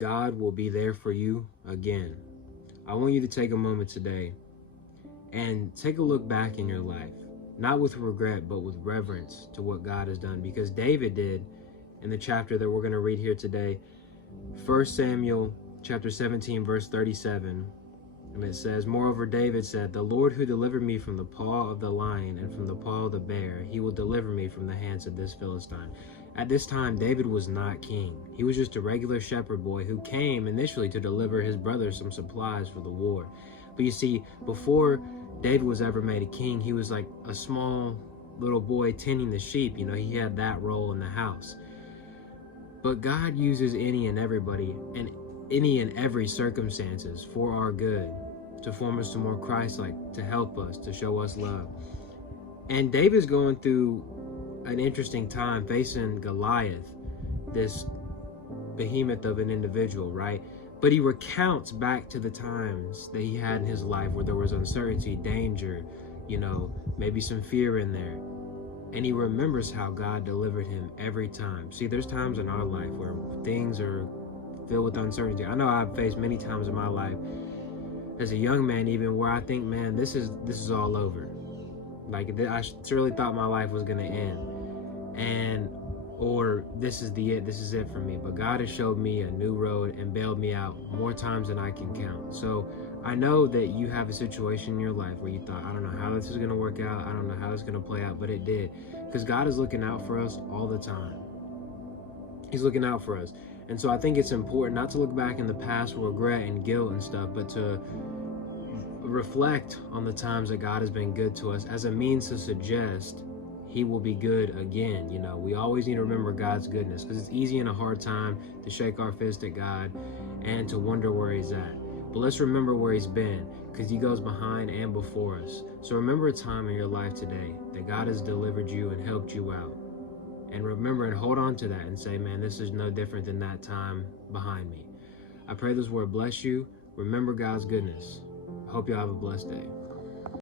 God will be there for you again. I want you to take a moment today and take a look back in your life, not with regret, but with reverence to what God has done, because David did in the chapter that we're going to read here today, 1 Samuel chapter 17, verse 37. And it says, "Moreover, David said, the Lord who delivered me from the paw of the lion and from the paw of the bear, he will deliver me from the hands of this Philistine." At this time, David was not king. He was just a regular shepherd boy who came initially to deliver his brothers some supplies for the war. But you see, before David was ever made a king, he was like a small little boy tending the sheep. He had that role in the house. But God uses any and everybody and any and every circumstances for our good, to form us to more Christ-like, to help us, to show us love. And David's going through an interesting time facing Goliath, this behemoth of an individual, right? But he recounts back to the times that he had in his life where there was uncertainty, danger, maybe some fear in there. And he remembers how God delivered him every time. See, there's times in our life where things are filled with uncertainty. I know I've faced many times in my life as a young man, even, where I think, man, this is all over. Like, I surely thought my life was going to end, or this is it for me. But God has showed me a new road and bailed me out more times than I can count. So I know that you have a situation in your life where you thought, I don't know how this is going to work out, I don't know how it's going to play out, but it did, because God is looking out for us all the time. He's looking out for us. And so I think it's important not to look back in the past with regret and guilt and stuff, but to reflect on the times that God has been good to us as a means to suggest he will be good again. We always need to remember God's goodness, because it's easy in a hard time to shake our fist at God and to wonder where he's at. But let's remember where he's been, because he goes behind and before us. So remember a time in your life today that God has delivered you and helped you out. And remember and hold on to that and say, man, this is no different than that time behind me. I pray this word bless you. Remember God's goodness. I hope you have a blessed day.